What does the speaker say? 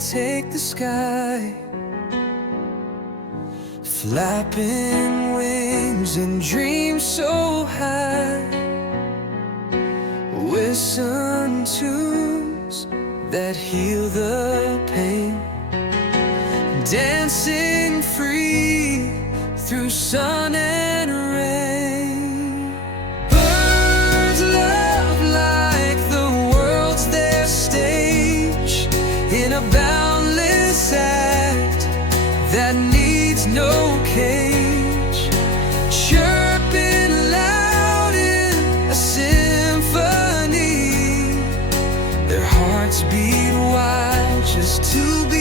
take the sky, flapping wings and dreams so high, with sun tunes that heal the pain, dancing free through sun and rain. Birds love like the world's their stage, in a boundless act that needs no cage, chirping loud in a symphony. Their hearts beat wild just to be